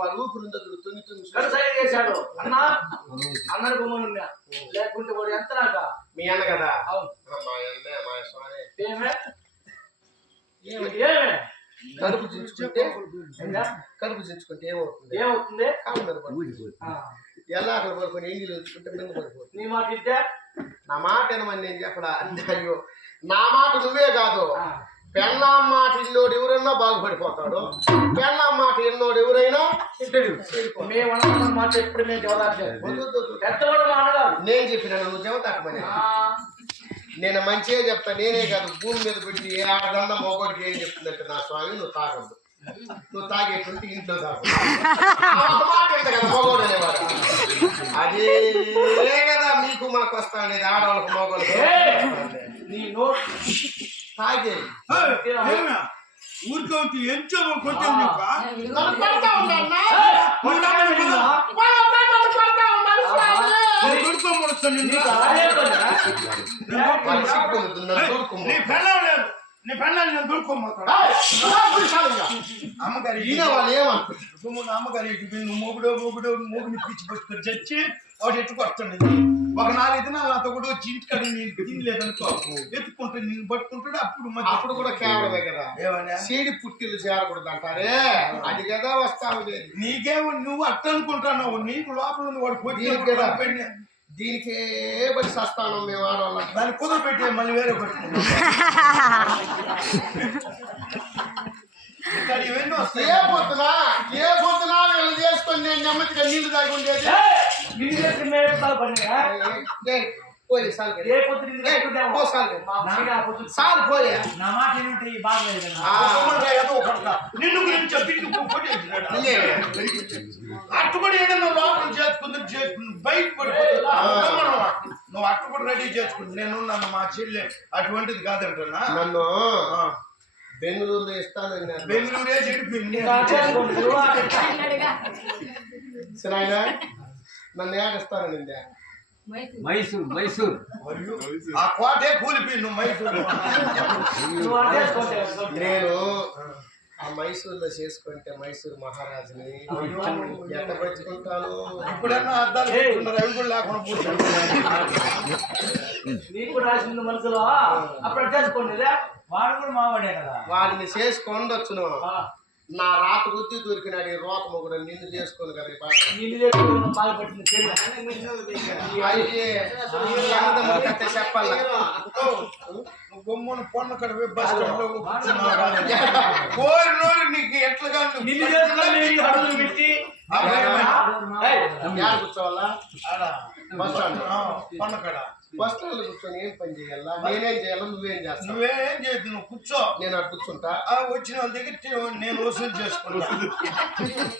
వాడు ఊపిరి తొంగి చేశాడు అన్నారు బొమ్మలు లేకుంటే వాడు ఎంత నాక మీ అన్న కదా మా అన్న మా స్వామి కడుపు చించుకుంటే ఏమవుతుంది ఎలా అక్కడ పడుకొని ఇంగిలు ఉంచుకుంటే మీద పడిపోతుంది. నీ మాట ఇంటే నా మాట ఏమని నేను చెప్పడా అంటే అయ్యో నా మాట నువ్వే కాదు పెళ్ళాం మాట ఇన్నోడు ఎవరైనా బాగుపడిపోతాడు, పెళ్ళాం మాట ఎన్నోడు ఎవరైనా మాట ఎప్పుడు మేము నేను చెప్పిన నువ్వు చెబుతాకమని నేను మంచిగా చెప్తా. నేనే కాదు భూమి మీద పెట్టి ఏ ఆడదన్నా మొగోడికి ఏం చెప్తుందంటే నా స్వామి నువ్వు తాగద్దు, నువ్వు తాగేటువంటి ఇంట్లో తాగు కదా మొగోడు అనేవాడు. అదే కదా మీకు మాకు వస్తా అనేది ఆడవాళ్ళకు మొగోళ్ళకి తాగే ఊరికే ఎంచో కొంచెం నీ పెళ్ళాన్ని నేను దొరుకోపోతాడు అమ్మగారి వాళ్ళు ఏమనుకుంటారు అమ్మగారి నువ్వు మూగుని పిచ్చి పట్టుకొని చచ్చి వాడు ఎట్టుకొస్తాడు. ఒక 4 దినాలు నాతో కూడా వచ్చి ఇంటికాడ నేను తినలేదనుకో ఎత్తుకుంటే నేను పట్టుకుంటాడు. అప్పుడు కూడా కేవలమే కదా సీడి పుట్టిలు చేరకూడదు అంటారే అది కదా వస్తా ఉండేది. నీకేమో నువ్వు అట్ట అనుకుంటున్నావు, నీకు లోపల వాడు పొట్టి దీనికే బట్టి సస్తానం మేము ఆడవాళ్ళం. దాన్ని కుదర పెట్టి మళ్ళీ వేరే పట్టుకుంటాం. ఏ పొద్దునా వీళ్ళు చేసుకొని నేను నెమ్మదిగా నీళ్లు తాగి ఉండేది. నిన్ను గురించి అట్టుబడి ఏదైనా లోపల చేసుకుందని చేసుకుని బయట పడిపోతుంది. నువ్వు అట్టుబడి రెడీ చేసుకుంటు నేను నన్ను మా చెల్లె అటువంటిది కాదంటున్నా. నన్ను బెంగళూరులో ఇస్తాను. బెంగళూరే చెడిపోయింది. నన్ను ఏడిస్తానండి మైసూర్ ఆ కోటే కూలిపోయింది. నువ్వు మైసూరు నేను ఆ మైసూరులో చేసుకుంటే మైసూరు మహారాజుని ఎంత పెట్టుకుంటాను. ఇప్పుడన్నా అర్థాలు అవి కూడా లేకుండా కూర్చోండి. నీకు రాసింది మనసులో అప్పుడు చేసుకోండి. వాడు కూడా మావాడే కదా, వాడిని చేసుకోండొచ్చును. నా రాత బుద్ధి దొరికినాడు రోత మొగుడు నిన్ను చేసుకోను కదా చెప్పాలి. బొమ్మను పొన్న కడ బస్ స్టాండ్ లో నీకు ఎట్లా కూర్చోవాలా బస్ స్టాండ్ పొన్న కడ బస్ స్టాండ్ లో కూర్చొని ఏం పని చేయాలా? నేనేం చేయాలా? నువ్వేం చేస్తావు? నువ్వేం చేయదు, నువ్వు కూర్చో. నేను అటు కూర్చుంటా. వచ్చిన వాళ్ళ దగ్గర నేను వసూలు చేసుకుంటా.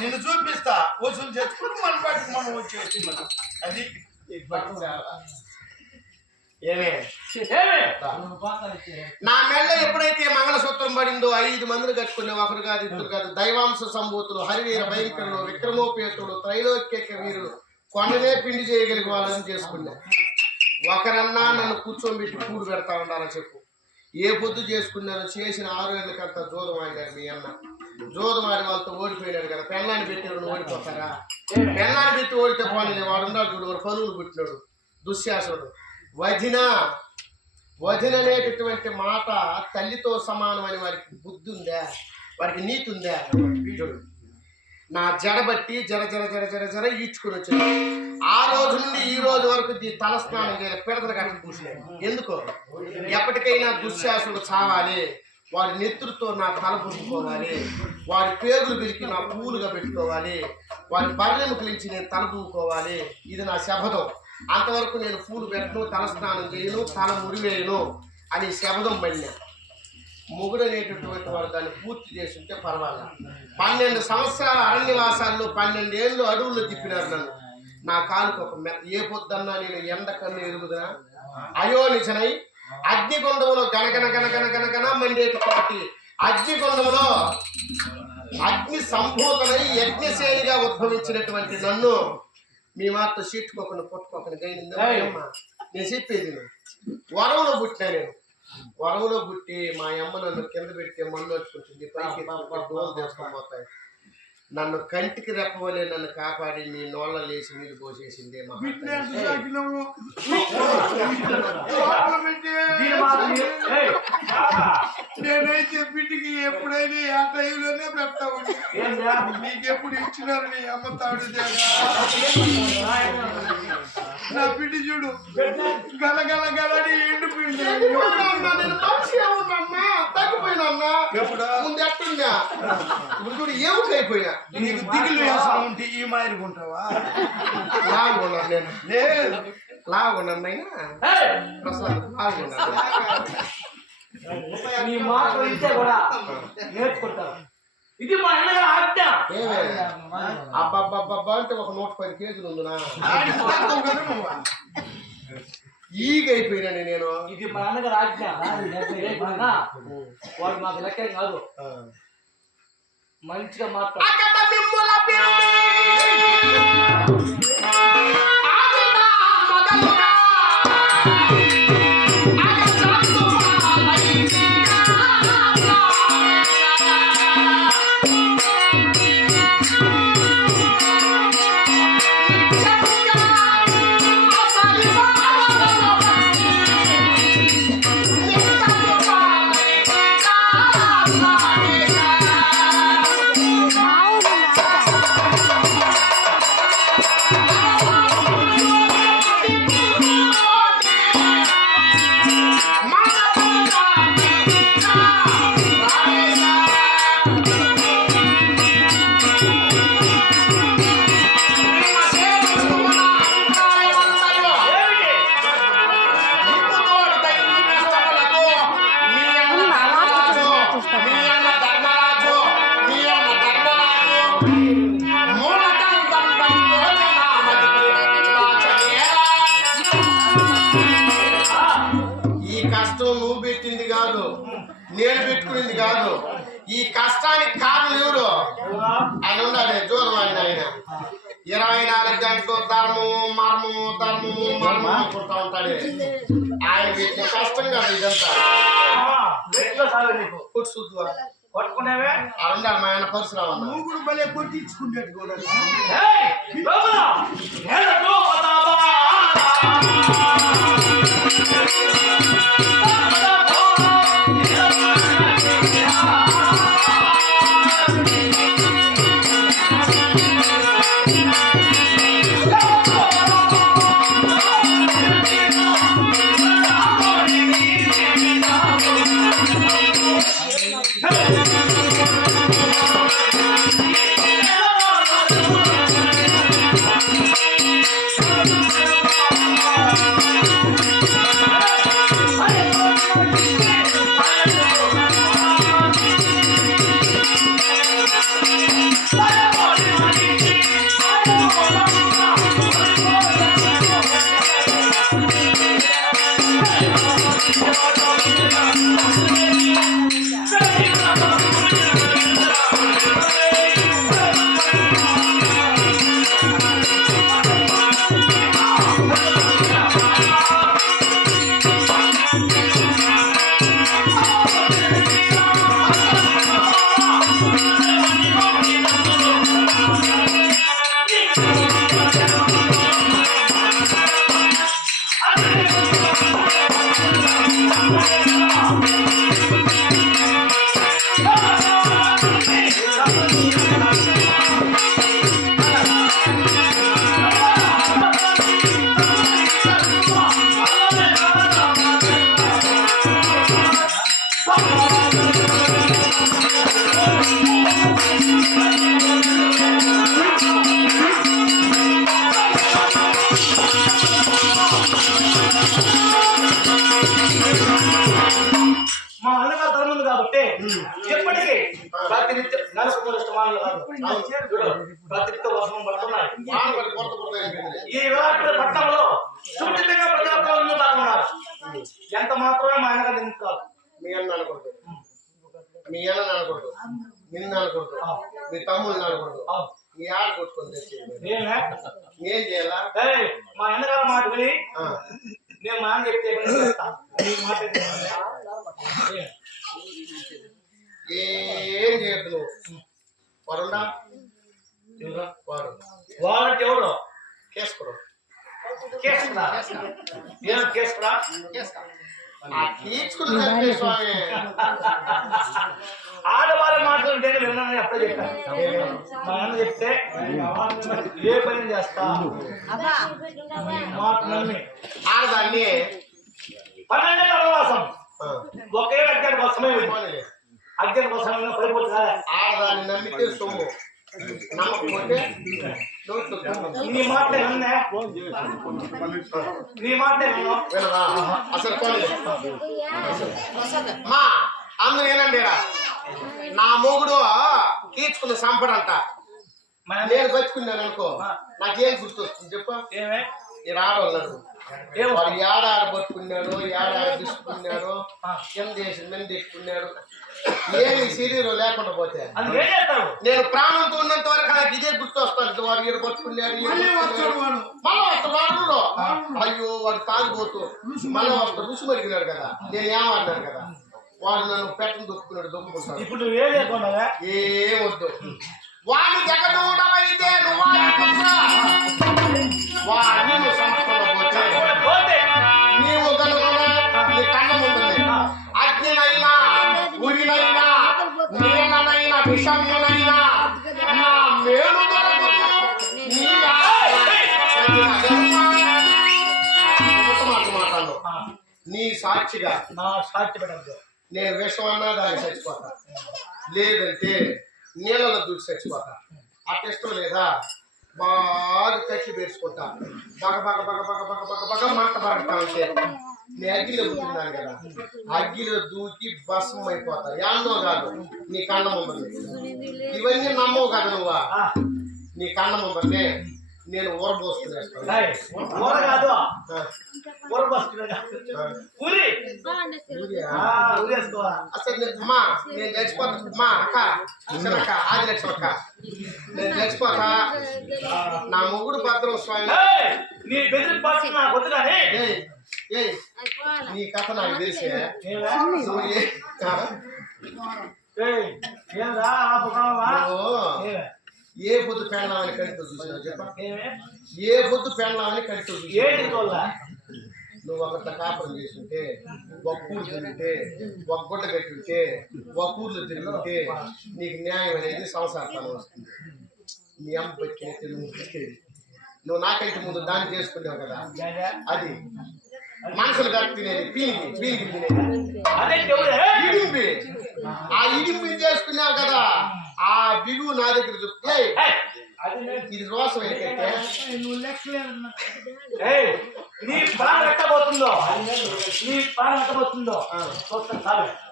నేను చూపిస్తా, వసూలు చేసుకుంటూ మన పాటికి మనం వచ్చేసి అది నా మెళ్ళ ఎప్పుడైతే మంగళసూత్రం పడిందో 5 మందిని కట్టుకునే ఒకరు కాదు ఇద్దరు కాదు దైవాంశ సంభూతులు హరివీర భయంకరులు విక్రమోపేతులు త్రైలోక్యక వీరులు కొండనే పిండి చేయగలిగే వాళ్ళని చేసుకున్నా. ఒకరన్నా నన్ను కూర్చోబెట్టి కూడు పెడతా ఉండాలని చెప్పు. ఏ పొద్దు చేసుకున్నాను చేసిన 6 ఏళ్ళకంతా జోదం ఆడాడు మీ అన్న. జోదం ఆడి వాళ్ళతో ఓడిపోయినాడు కదా. పెళ్ళాన్ని పెట్టినాడు ఓడిపోతారా? పెళ్ళాన్ని పెట్టి ఓడితే పోనీ వాడు ఉన్నాడు చూడు, వాడు పనులు పుట్టినాడు దుశ్శాసుడు. వదిన అనేటటువంటి మాట తల్లితో సమానమని వారికి బుద్ధి ఉందా? వారికి నీతి ఉందా? వీడు నా జడబట్టి జర జర జర జర జర ఈడ్చుకుని వచ్చాడు. ఆ రోజు నుండి ఈ రోజు వరకు తలస్నానం చేయాలి, పిడతలు కట్టి కూర్చున్నాయి. ఎందుకో ఎప్పటికైనా దుశ్శాసుడు చావాలి, వాడి నెత్తులతో నా తల పుచ్చుకోవాలి, వాడి పేగులు పిలికి నా పూలుగా పెట్టుకోవాలి, వాడి బర్రెముకలించి నేను తల దూకోవాలి. ఇది నా శపథం. అంతవరకు నేను పూలు పెట్టను, తలస్నానం చేయను, తల మురివేయను అని శపథం పడినా. మొగుడు అనేటటువంటి వాడు దాన్ని పూర్తి చేస్తుంటే పర్వాలేదు. 12 సంవత్సరాల అరణ్యవాసాల్లో 12 ఏళ్ళు అడవుల్లో తిప్పినారు నన్ను. నా కాలుకు ఒక ఏ పొద్దన్నా నేను ఎండ కన్ను ఎరుగుదనా అయోనిచనై అగ్నిగుండంలో గనగన గనగన గనగన మండేటటువంటి అగ్నిగుండంలో అగ్ని సంభూతనై యజ్ఞశైలిగా ఉద్భవించినటువంటి నన్ను మీ మాతో సీట్టుకోకుండా పుట్టుకోకుండా గైనిందా? నేను చెప్పేది వరంలో పుట్టినా. నేను వరంలో పుట్టి మా అమ్మ నన్ను కింద పెడితే మన్ను వచ్చుకుంటుంది, పైకి డోలు తీసుకొని పోతాయి. నన్ను కంటికి రెప్పవలే నన్ను కాపాడి నీ నోళ్ళ లేచి నీళ్ళు పోసేసిందే మా బిడ్డని ఎంత సాకినావు? దీని మాట మీరు- ఏయ్, బాగా. నేనైతే బిడ్డకి ఎప్పుడైనా ఆ టైంలోనే పెడతావు. ఏందా? నీకెప్పుడు ఇచ్చినారు నీ అమ్మ తాడు నా బిడ్డ చూడు గలగల గలని ఎండిపోయింది. ఎవరన్నా? నేను మనిషి అవునన్నా తగ్గిపోయినన్నా. ఎప్పుడు ముందు ఎట్టుందా ఇప్పుడు చూడు ఏమిటైపోయినా నీకు దిగులు వేసడం ఉంటే ఈ మాదిరిగా ఉంటావా? లాగున్నాను నేను లేదు లాగున్నాను అయినా ఏయ్, ప్రసాద్ లాగున్నాను. నీ మాటలు ఇంతే కూడా నేర్చుకుంటారు. ఇది మా అన్నగారు ఆజ్ఞ. ఏమే అబ్బబ్బబ్బబ్బా అంటే ఒక 110 కేజీలు ఉందినా ఆడిపోతావు కదా నువ్వు. ఈగైపోయినా నేను. ఇది మా అన్నగారు ఆజ్ఞ. ఏమైనా వాడు మాకు లెక్కేం కాదు. మంచిగా మాట్లాడు. అక్కడ మిమ్ముల పిల్లి ఆదిన మొదలుగా నేను పెట్టుకునేది కాదు. ఈ కష్టానికి కారణం ఎవరు? ఆయన ఉన్నాడు జోరు ఆయన. 24 గంటలు ధర్మము మర్మము ధర్మము మర్మము అనుకుంటా ఉంటాడు. ఆయన పెట్టిన కష్టం కదా ఇదంతా. చూద్దువా పట్టుకునేవే ఉండాలి మా ఆయన పరశురావు అన్న. నువ్వు కూడా భలే కొట్టించుకుంటాడు కూడా. మా అన్నగారు ధర్మం కాబట్టి ఎప్పటికీ ప్రతినిత్యం ప్రతినిత్య వర్షం పడుతున్నాయి. ఈ విరాట్ పట్టణంలో సుచితంగా ప్రజాప్రతినిధులు ఉన్నారు. ఎంత మాత్రమే మా అన్నగారు నింపుతారు. మీ అన్న అనకూడదు, మీ అన్న అనకూడదు, నిన్ను అనకూడదు, మీ తమ్ముళ్ళు అనకూడదు, మీ ఆడ కొట్టుకొని తెచ్చేది ఏం చేయాలా? మా అన్నగారు మాట విని నేను మా అన్న చెప్తే మాట ఏం చేయదు నువ్వు. వరుణా ఎవరు? వాడు వాడంటే ఎవరు? కేసుకురు కేసుకురా? ఏం కేసుకురా? ఆ కీచుకుని చంపే స్వామి. ఆడవారి మాటలు నేను విన్నానని అప్పుడే చెప్పాను. మా అన్న చెప్తే ఏ పని చేస్తా మాట నమ్మి ఆడదాన్ని 12 ఏళ్ళ వనవాసం ఒకే అజ్ఞాన కోసమే పోనీలే. అజ్ఞాన కోసమే పడిపోతుంది. ఆడదాన్ని నమ్మితే సొమ్ము, నమ్మకపోతే నోట్లో దుమ్ము. నీ మాట నన్నే నీ మాట విను. వినవా? అసలు పోనీలే. మా అమ్మ ఏనండి నా మొగుడు కీచుకున్న సంపడంట. నేను బతుకున్నాను అనుకో, నాకేం గుర్తొస్తుంది చెప్పు. ఏమే ఈ ఆడవాళ్ళు వాడు ఏడాడ పట్టుకున్నాడు, ఏడాడ తీసుకున్నాడు, కింద చేసి మీద ఎక్కున్నాడు, ఏమి శరీరం లేకుండా పోతే అది ఏం చేస్తావు? నేను ప్రాణంతో ఉన్నంత వరకు నాకు ఇదే గుర్తు వస్తాను. వాడు ఈడ పట్టుకున్నాడు, మళ్ళీ వస్తాడు వాడు. మళ్ళీ వస్తాడు వాడులో. అయ్యో వాడు తాగిపోతూ మళ్ళీ వస్తాడు. రుచి మరిగినాడు కదా, నేను ఏమన్నాను కదా, వాడు నన్ను పెట్టను దొక్కున్నాడు, దొక్కుకుంటాడు. ఇప్పుడు నువ్వేం చేయకుండా ఏం వద్దు. వాడిని జగదూడమైతే నువ్వు వాడిని నువ్వు సంస్కృతంలో పోతే నీవు కనుగొన నీ కళ్ళ ముందుంది. అగ్నినైనా ఉరినైనా నీళ్ళనైనా విషమునైనా నా మేలు మాట్లాడు. నీ సాక్షిగా నా సాక్షి పెట్టద్దు. నేను విషం అన్నా దాన్ని చచ్చిపోతా, లేదంటే నీళ్ళలో దూకి చచ్చిపోతా. అట్లా ఇష్టం లేదా? బాగా కట్టి పేర్చుకుంటా, బగ బగ బగ బగ బగ బగ బగ మంట పడతా ఉంటే నీ అగ్గిలో పుట్టినాను కదా, అగ్గిలో దూకి భస్మం అయిపోతా. యాన్నో కాదు నీ కళ్ళ ముందరనే. ఇవన్నీ నమ్మవు కదా నువ్వా? నీ కళ్ళ ముందరనే నేను ఊరబోసుకునేస్తాను. ఊర కాదు, ఊర బస్సుకునే ఊరి ఊరేసుకోవా. అసలు అమ్మా నేను చచ్చిపోతా. మా అక్క చిన్నక్క 6 లక్షల అక్క, నేను చచ్చిపోతా. నా మొగుడు భద్రం స్వామి. నీ బెదిరి పాస్ నాకు వద్దు కానీ ఏయ్ నీ కథ నాకు తెలిసే. నువ్వు ఏమరా ఆపుకోవా? ఏ పొద్దు పెళ్ళామని కడితో చూసినావు చెప్ప? ఏ పొద్దు పెళ్ళామని కడితో చూసినావు? నువ్వు ఒకట్ల కాపురం చేసుంటే, ఒక కూడు తింటే, ఒక గుడ్డ కట్టుంటే, ఒక ఊర్లో తిరుగుంటే నీకు న్యాయం అనేది సంసారతనం వస్తుంది. నీ అమ్మ పెట్టినట్టు నువ్వు పెట్టేది. నువ్వు నాకైతే ముందు దాన్ని చేసుకున్నావు కదా, అది మనుషులు కాదు తినేది, పీనికి పీనికి తినేది ఇడింపి. ఆ ఇడింపి చేసుకున్నావు కదా, ఆ బిగువు నా దగ్గర చెప్తే ఇది రోసం ఏంటంటే నువ్వు లెక్కలేదు. నీ ప్రాణం ఎట్టబోతుందో, నీ ప్రాణం ఎట్టబోతుందో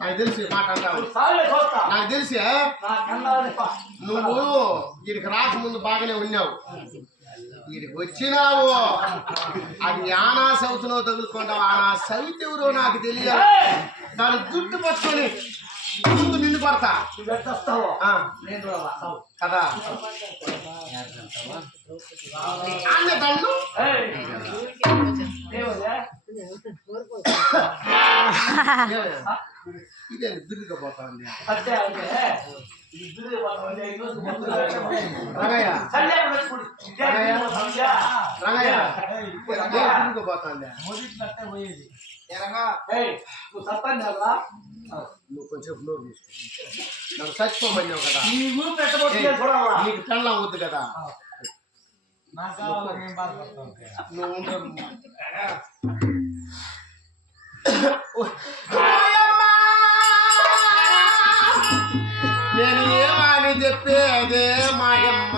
నాకు తెలిసి మాట అంటావు. చూస్తా. నాకు తెలిసి నువ్వు వీడికి రాకముందు బాగానే ఉన్నావు, వీడికి వచ్చినావు అది ఆనా సౌతునో తగులుకుంటావు. ఆనా సౌత్ ఎవరో నాకు తెలియదు. దాని జుట్టు పట్టుకొని ముందు నిన్ను పడతా కదా అన్న దండు. ఇదే దుర్గపోతా ఉంది రంగయ్య. రంగయ్య దుర్గపోతా నువ్వు కొంచెం నోరు మూసుకో. నాకు చచ్చిపోమన్నావు కదా, నీకు పెళ్ళం వద్దు కదా, నువ్వు ఉండవు. నేను ఏమని చెప్పేదే మాయమ్మ.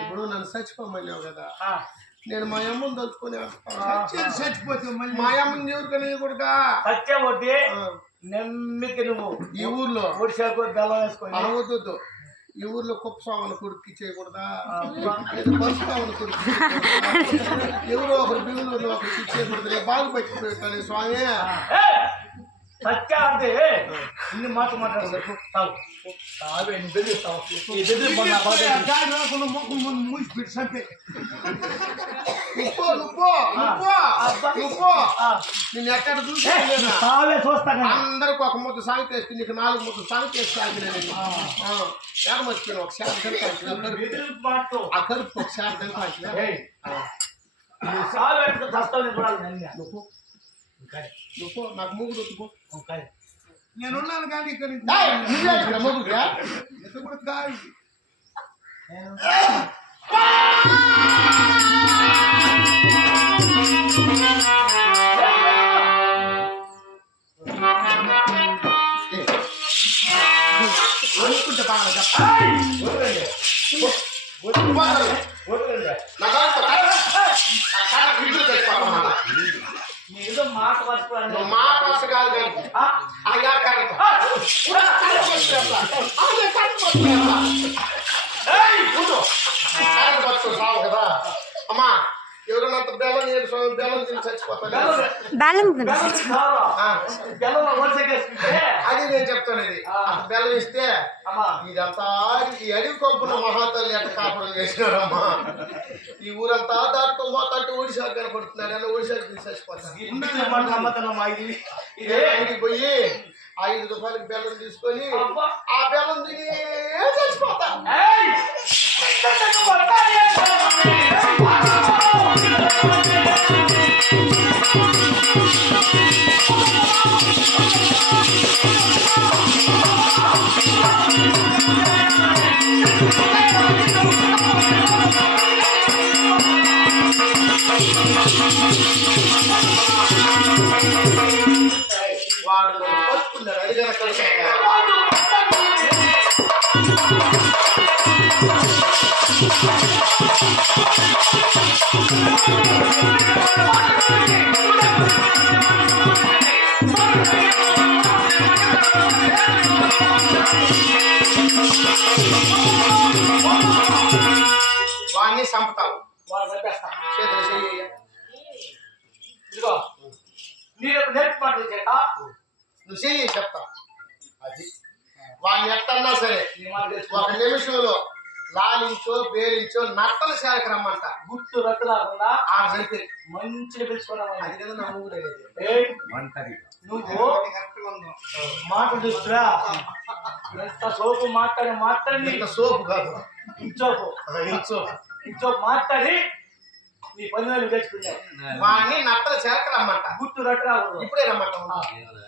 ఇప్పుడు నన్ను చచ్చిపోమన్నావు కదా, నేను మా అమ్మని తలుచుకుని చచ్చిపోతే మళ్ళీ మా అమ్మని ఎవరికని కూడా సత్యవడ్డీ నెమ్మికి నువ్వు ఈ ఊర్లో ఒడిశాకు బెల్లం వేసుకొని అనవద్దు. ఈ ఊర్లో కుప్పస్వామిని కొడుకు చేయకూడదా, పరశురాముని కొడుకు ఎవరో ఒకరు బిగులు ఒకరు ఇచ్చేయకూడదు. బాగుపడిపోతాను స్వామి. సత్య అంటే ఇన్ని మాటలు మాట్లాడతావు. ముఖం ముందు మూసి పెట్టి చంపే నిన్ను ఎక్కడ చూసి తావే చూస్తాను అందరికి ఒక ముద్ద సాగు తెస్తే నీకు 4 ముద్దు సాగు తెచ్చి మర్చిపోయిన ఒక శాతం ఆ కరుపు ఒక శాతం నువ్వు నాకు మూగుడు వద్దుకో నేనున్నాను కానీ ఇక్కడ మూగుడుగా ఎంత కూడా కాదు అనుకుంటే బాగా ఏదో మాట వస్తున్నాను మాట వరుస కాదు సాగు కదా అమ్మా ఎవరైనా బెల్లం తిని చచ్చిపోతాను అది నేను చెప్తాను ఇది బెల్లం ఇస్తే ఇదంతా ఈ అడవి కొంపున మహాతల్లి ఎట్ట కాపురం చేసినారమ్మా ఈ ఊరంతా దాటుకొని పోతాంటే ఒడిశాకు కనపడుతున్నాడు అని ఒడిశాకు తిని చచ్చిపోతాను పోయి 5 రూపాయలకి బెల్లం తీసుకొని ఆ బెల్లం తిని చచ్చిపోతా వాడు పట్టుకున్నారు అది కనుక వాడిని చంపుతావు చేతులు చెయ్యి ఇదిగో మీరు నేర్పు మాటలు చేత నువ్వు చెయ్యి చెప్తా అది వాడిని ఎట్టన్నా సరే ఒక నిమిషంలో లాలించో బేలించో నట్టల శాఖ రమ్మంట గుట్టు రట్టు రాకుండా ఆ జరిపి మంచిగా పిలుచుకున్నావు అది కదా నా మూడు నువ్వు మాట చూస్తురా ఎంత సోపు మాట్లాడి ఇంత సోపు కాదు ఇంచోపు మాట్లాడి నీ 10,000 తెచ్చుకున్నావు వాడిని నట్టల శాఖ రమ్మంట గుట్టు రట్టు రాకూడదు ఇప్పుడే రమ్మంట మాట్లాడుతున్నా